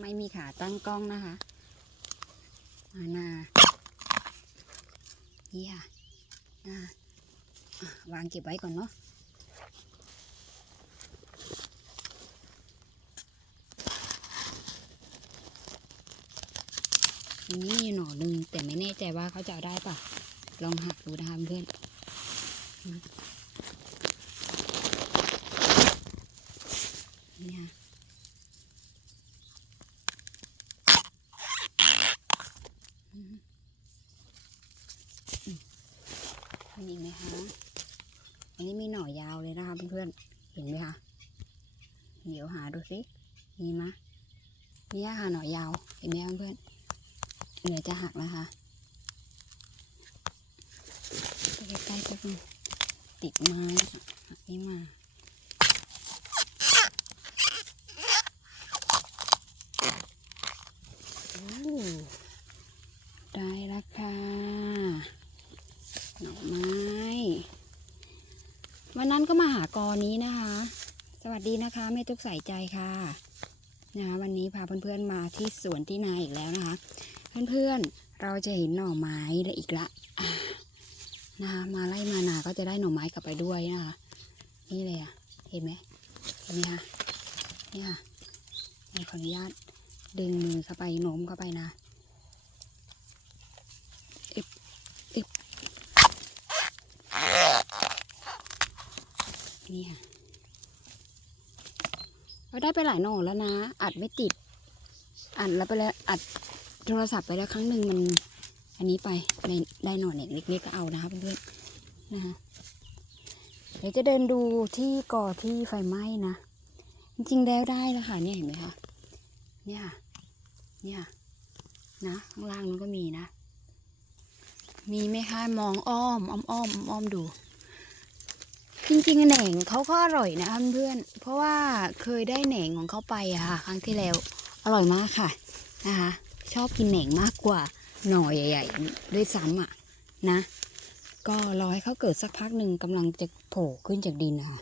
ไม่มีขาตั้งกล้องนะคะมานานี่ค่ะนาวางเก็บไว้ก่อนเนาะอันนี้มีหน่อหนึ่งแต่ไม่แน่ใจว่าเขาจะเอาได้ปะลองหักดูนะคะเพื่อนนี่ค่ะอืมอืม คะ อันนี้มีหน่อยาวเลยนะคะเพื่อนๆ เห็นไหมคะ เดี๋ยวหาดูสิมีไหมยเนี่ค่ะหน่อยาว เห็นไหมเพื่อนๆเดี๋ยวจะหักนะคะใกล้ๆแป๊บนึงติดไม้อะหักนี่มา โอ้ได้แล้วค่ะ หน่อไม้ วันนั้นก็มาหากอนี้นะคะ สวัสดีนะคะ แม่ตุ๊กใส่ใจค่ะนะคะวันนี้พาเพื่อนๆมาที่สวนที่นาอีกแล้วนะคะ เพื่อนๆเราจะเห็นหน่อไม้แล้วอีกละนะคะมาไล่มานาก็จะได้หน่อไม้กลับไปด้วยนะคะ นี่เลยอะเห็นไหมเห็นไหมคะนี่ค่ะนี่ขออนุญาตดึงมือเข้าไปโน้มเข้าไปนะอึบอึบนี่ค่ะ เราได้ไปหลายหน่อแล้วนะ อัดไม่ติด อัดแล้วไปแล้วอัดโทรศัพท์ไปแล้วครั้งหนึ่งมัน อันนี้ไปในได้หน่อเน็ตเล็กๆก็เอานะคะเพื่อนๆนะคะเดี๋ยวจะเดินดูที่ก่อที่ไฟไหม้นะ จริงๆแล้วได้แล้วค่ะเนี่ยเห็นไหมคะเนี่ยค่ะเนี่ยนะข้างล่างนู้นก็มีนะ มีไหมคะมองอ้อมอ้อมอ้อมอ้อมดู จริงๆแหน่งเขาก็อร่อยนะคะเพื่อน เพราะว่าเคยได้แหน่งของเขาไปอะค่ะ ครั้งที่แล้ว อร่อยมากค่ะนะคะ ชอบกินแหน่งมากกว่าหน่อใหญ่ ๆ ด้วยซ้ำอะนะ ก็รอให้เขาเกิดสักพักหนึ่งกำลังจะโผล่ขึ้นจากดินนะคะ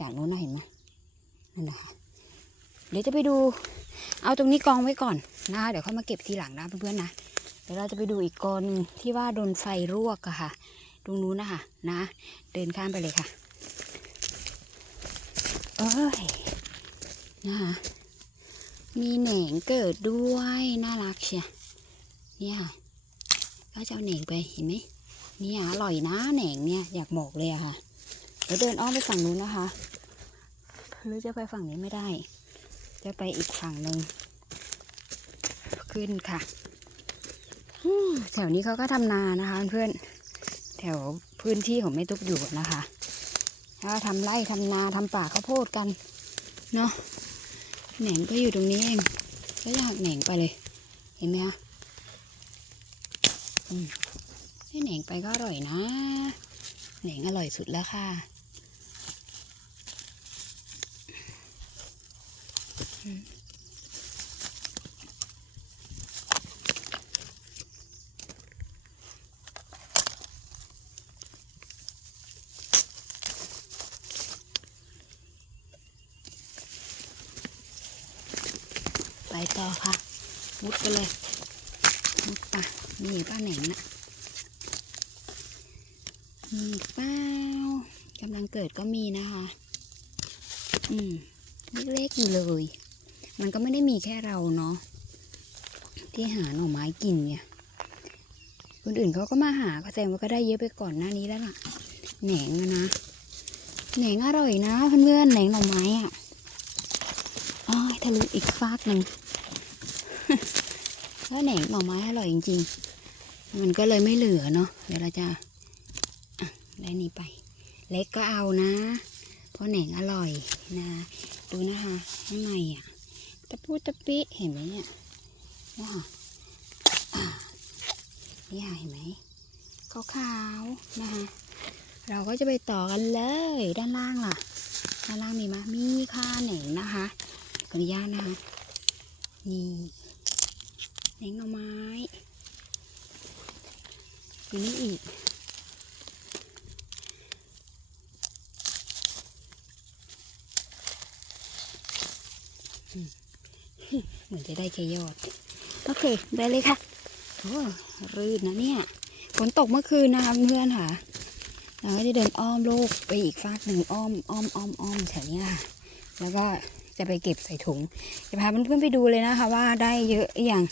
จากโน้นนะเห็นไหมนั่นนะคะเดี๋ยวจะไปดู เอาตรงนี้กองไว้ก่อนนะคะเดี๋ยวเขามาเก็บทีหลังนะเพื่อนๆนะเดี๋ยวเราจะไปดูอีกกองที่ว่าโดนไฟรวกอะค่ะ ตรงนู้นนะคะนะ เดินข้ามไปเลยค่ะเอ้ยนะคะมีแหน่งเกิดด้วยน่ารักเชียเนี่ยค่ะก็จะเอาแหน่งไปเห็นไหมเนี่ยอร่อยนะแหน่งเนี่ยอยากบอกเลยอะค่ะเดี๋ยวเดินอ้อมไปฝั่งนู้นนะคะหรือจะไปฝั่งนี้ไม่ได้ จะไปอีกฝั่งหนึ่งขึ้นค่ะแถวนี้เขาก็ทำนานะคะเพื่อน แถวพื้นที่ของแม่ตุ๊กอยู่นะคะแล้วทำไร่ทำนาทำป่าข้าวโพดกันเนาะแหน่งก็อยู่ตรงนี้เองก็จะหักแหน่งไปเลย เห็นไหมคะอืมแหน่งไปก็อร่อยนะแหน่งอร่อยสุดแล้วค่ะอืม ไปต่อค่ะ มุดไปเลย มุดไปมีป้าแหน่งนะมีเป้ากำลังเกิดก็มีนะคะ อืม เล็กๆอยู่เลย มันก็ไม่ได้มีแค่เราเนาะ ที่หาหน่อไม้กินเนี่ย คนอื่นเขาก็มาหาก็แสดงว่าก็ได้เยอะไปก่อนหน้านี้แล้วล่ะ แหนงอะนะ แหนงอร่อยนะเพื่อนๆแหนงหน่อไม้อะ ทะลุอีกฟากหนึ่งแล้วแหนงหน่อไม้อร่อยจริงๆ มันก็เลยไม่เหลือเนาะเดี๋ยวเราจะได้นี่ไป เล็กก็เอานะ เพราะแหนงอร่อยนะ ดูนะคะข้างในอะตะปูตะปิเห็นไหมเนี่ยนะคะอ่านี่ค่ะเห็นไหมขาวๆนะคะเราก็จะไปต่อกันเลยด้านล่างล่ะด้านล่างมีไหมมีค่าแหนงนะคะ ขออนุญาตนะคะนี่แหนงหน่อไม้อยู่นี่อีกเหมือนจะได้แค่ยอด โอเค ได้เลยค่ะโอ้รื่นนะเนี่ยฝนตกเมื่อคืนนะคะเพื่อนค่ะเราก็จะเดินอ้อมโลกไปอีกฟากหนึ่งอ้อมอ้อมอ้อมอ้อมแถวนี้ค่ะ แล้วก็ จะไปเก็บใส่ถุงจะพาเพื่อนๆไปดูเลยนะคะ ว่าได้เยอะอย่าง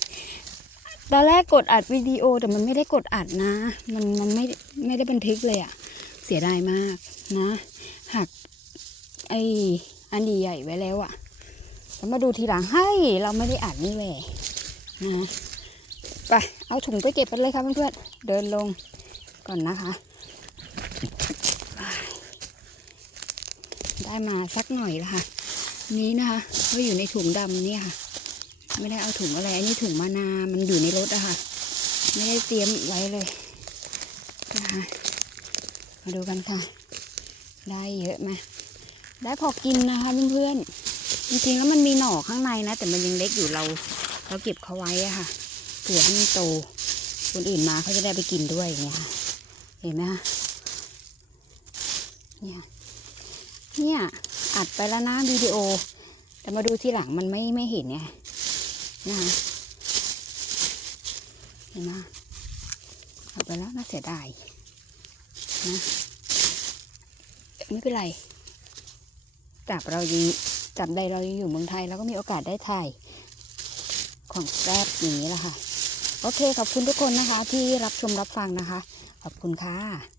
ตอนแรกกดอัดวิดีโอแต่มันไม่ได้กดอัดนะ มันมันไม่ไม่ได้บันทึกเลยอะเสียดายมากนะหักไออันดีใหญ่ไว้แล้วอะแล้วมาดูทีหลังให้เราไม่ได้อัดนี่แหละนะไปเอาถุงไปเก็บกันเลยค่ะเพื่อนๆเดินลงก่อนนะคะ ได้มาสักหน่อยละค่ะ นี้นะคะก็อยู่ในถุงดำเนี่ยค่ะ ไม่ได้เอาถุงอะไร อันนี้ถุงมะนา มันอยู่ในรถอะค่ะ ไม่ได้เตรียมไว้เลยนะคะมาดูกันค่ะ ได้เยอะไหมได้พอกินนะคะเพื่อนๆจริงๆแล้วมันมีหน่อข้างในนะ แต่มันยังเล็กอยู่เรา เราเก็บเขาไว้อะค่ะเผื่อให้มันโตคนอื่นมาเขาจะได้ไปกินด้วยอย่างเงี้ยค่ะเห็นไหมคะเนี่ยเนี่ย อัดไปแล้วนะวิดีโอ แต่มาดูที่หลังมันไม่ไม่เห็นไงนะคะเห็นไหมเอาไปแล้วน่าเสียดายนะไม่เป็นไรจับเรายังจับใดเรายังอยู่เมืองไทยเราก็มีโอกาสได้ถ่ายของแรบอย่างนี้แหละค่ะ โอเคขอบคุณทุกคนนะคะที่รับชมรับฟังนะคะ ขอบคุณค่ะ